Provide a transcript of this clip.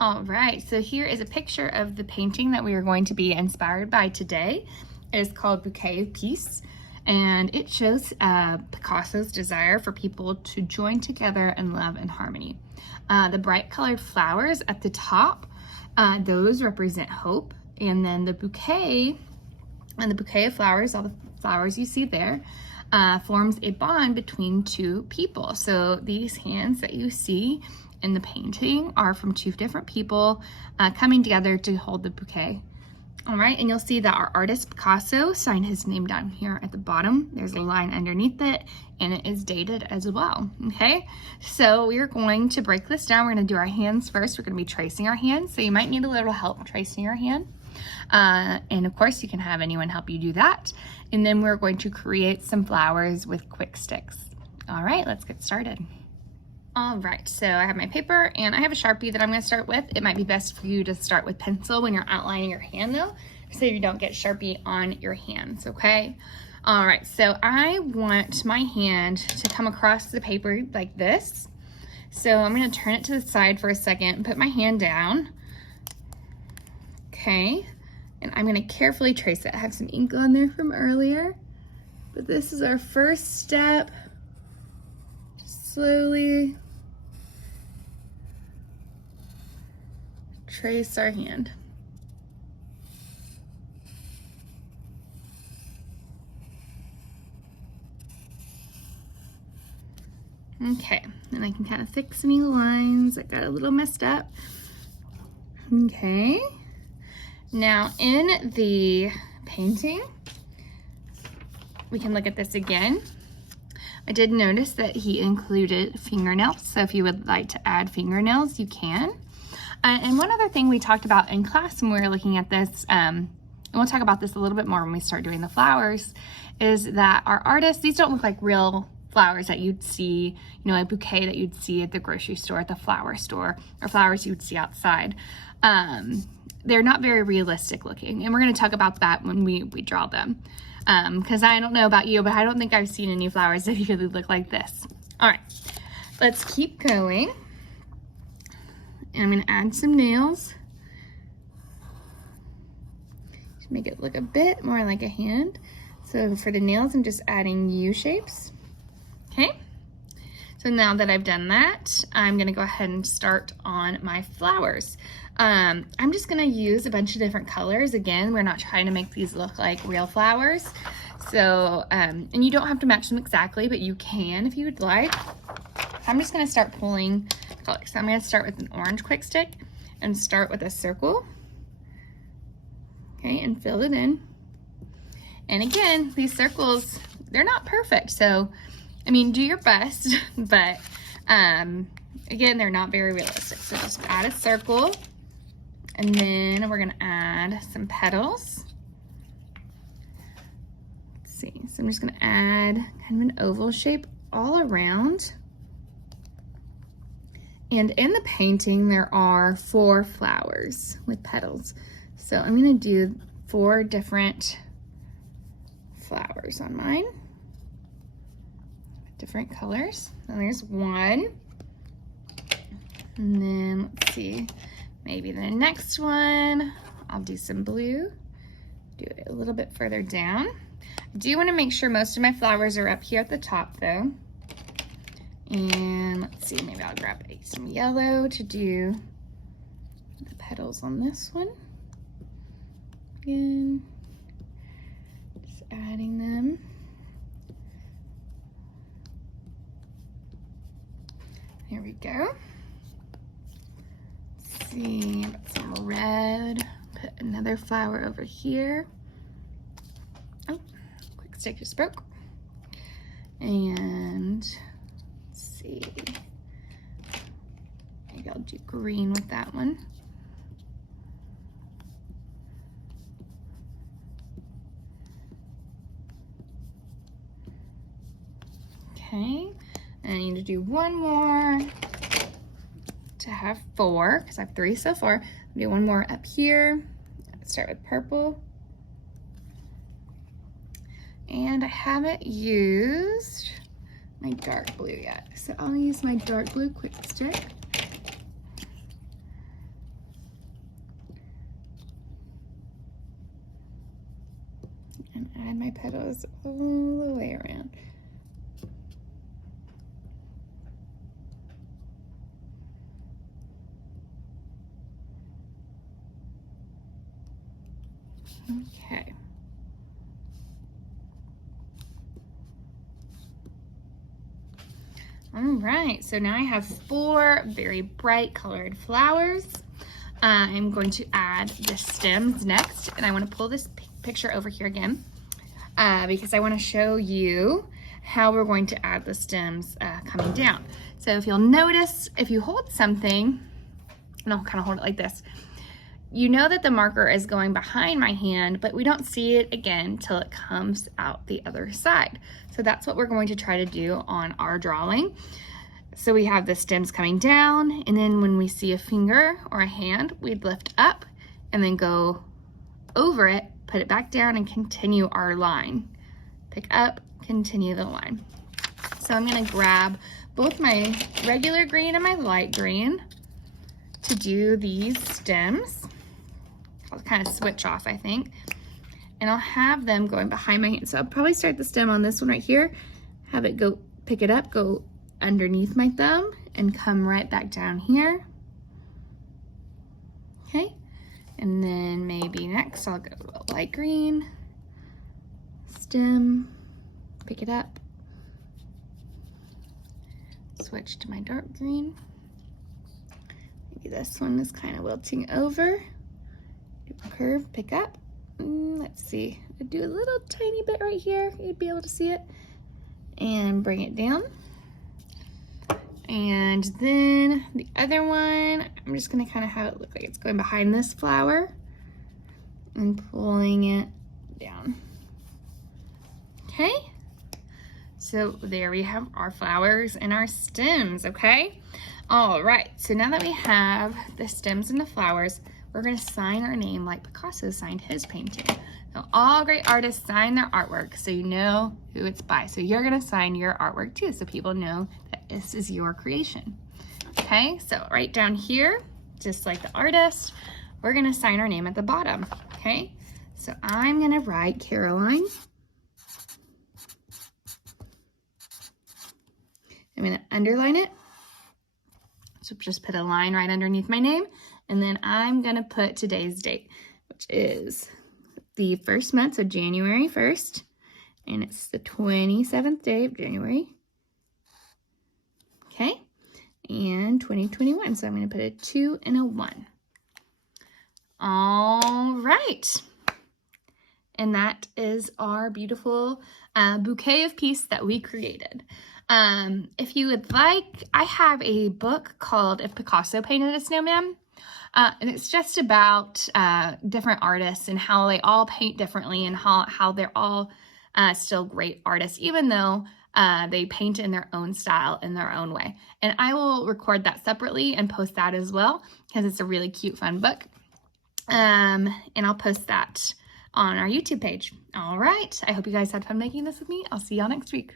All right, so here is a picture of the painting that we are going to be inspired by today. It is called Bouquet of Peace, and it shows Picasso's desire for people to join together in love and harmony. The bright colored flowers at the top, those represent hope, and then the bouquet of flowers, all the flowers you see there, forms a bond between two people. So these hands that you see in the painting are from two different people coming together to hold the bouquet. All right, and you'll see that our artist Picasso signed his name down here at the bottom. There's a line underneath it, and it is dated as well, okay? So we're going to break this down. We're gonna do our hands first. We're gonna be tracing our hands, so you might need a little help tracing your hand. And of course, you can have anyone help you do that. And then we're going to create some flowers with quick sticks. All right, let's get started. All right, so I have my paper and I have a Sharpie that I'm gonna start with. It might be best for you to start with pencil when you're outlining your hand though, so you don't get Sharpie on your hands, okay? All right, so I want my hand to come across the paper like this. So I'm gonna turn it to the side for a second and put my hand down. Okay, and I'm gonna carefully trace it. I have some ink on there from earlier, but this is our first step. Slowly trace our hand. Okay, and I can kind of fix any lines that got a little messed up. Okay, now in the painting, we can look at this again. I did notice that he included fingernails, so if you would like to add fingernails, you can. And one other thing we talked about in class when we were looking at this, and we'll talk about this a little bit more when we start doing the flowers, is that our artists, these don't look like real flowers that you'd see, you know, a bouquet that you'd see at the grocery store, at the flower store, or flowers you would see outside. They're not very realistic looking, and we're going to talk about that when we draw them. Because I don't know about you, but I don't think I've seen any flowers that really look like this. All right, let's keep going. And I'm gonna add some nails to make it look a bit more like a hand. So for the nails, I'm just adding U shapes, okay? So now that I've done that, I'm gonna go ahead and start on my flowers. I'm just gonna use a bunch of different colors. Again, we're not trying to make these look like real flowers. So, and you don't have to match them exactly, but you can if you would like. I'm just gonna start pulling colors. So I'm gonna start with an orange quick stick and start with a circle. Okay, and fill it in. And again, these circles, they're not perfect. So, I mean, do your best, but again, they're not very realistic. So just add a circle. And then we're gonna add some petals. Let's see, so I'm just gonna add kind of an oval shape all around. And in the painting, there are 4 flowers with petals. So I'm gonna do 4 different flowers on mine, different colors. And there's one. And then let's see, maybe the next one, I'll do some blue. Do it a little bit further down. I do want to make sure most of my flowers are up here at the top though. And let's see, maybe I'll grab some yellow to do the petals on this one. Again, just adding them. There we go. Let's see, some red. Put another flower over here. Oh, quick stick just broke. And let's see. Maybe I'll do green with that one. Okay, and I need to do one more to have 4, because I have 3 so far. I'll do one more up here. Let's start with purple. And I haven't used my dark blue yet, so I'll use my dark blue quick stick. and add my petals all the way around. Okay. All right, so now I have 4 very bright colored flowers. I'm going to add the stems next, and I want to pull this picture over here again because I want to show you how we're going to add the stems coming down. So if you'll notice, if you hold something, and I'll kind of hold it like this, you know that the marker is going behind my hand, but we don't see it again till it comes out the other side. So that's what we're going to try to do on our drawing. So we have the stems coming down, and then when we see a finger or a hand, we'd lift up and then go over it, put it back down, and continue our line. Pick up, continue the line. So I'm gonna grab both my regular green and my light green to do these stems. I'll kind of switch off, I think, and I'll have them going behind my hand. So I'll probably start the stem on this one right here, have it go, pick it up, go underneath my thumb, and come right back down here. Okay, and then maybe next I'll go to light green, stem, pick it up, switch to my dark green. Maybe this one is kind of wilting over. Do a curve, pick up. Let's see, I'll do a little tiny bit right here. You'd be able to see it. And bring it down. And then the other one, I'm just gonna kind of have it look like it's going behind this flower and pulling it down. Okay, so there we have our flowers and our stems, okay? All right, so now that we have the stems and the flowers, we're gonna sign our name like Picasso signed his painting. Now, all great artists sign their artwork so you know who it's by. So you're gonna sign your artwork too so people know that this is your creation. Okay, so right down here, just like the artist, we're gonna sign our name at the bottom, okay? So I'm gonna write Caroline. I'm gonna underline it. So just put a line right underneath my name, and then I'm gonna put today's date, which is the first month, so January 1st, and it's the 27th day of January. Okay, and 2021, so I'm gonna put a 2 and a 1. All right, and that is our beautiful bouquet of peace that we created. If you would like, I have a book called If Picasso Painted a Snowman. And it's just about different artists and how they all paint differently and how they're all still great artists, even though they paint in their own style, in their own way. And I will record that separately and post that as well because it's a really cute, fun book. And I'll post that on our YouTube page. All right. I hope you guys had fun making this with me. I'll see y'all next week.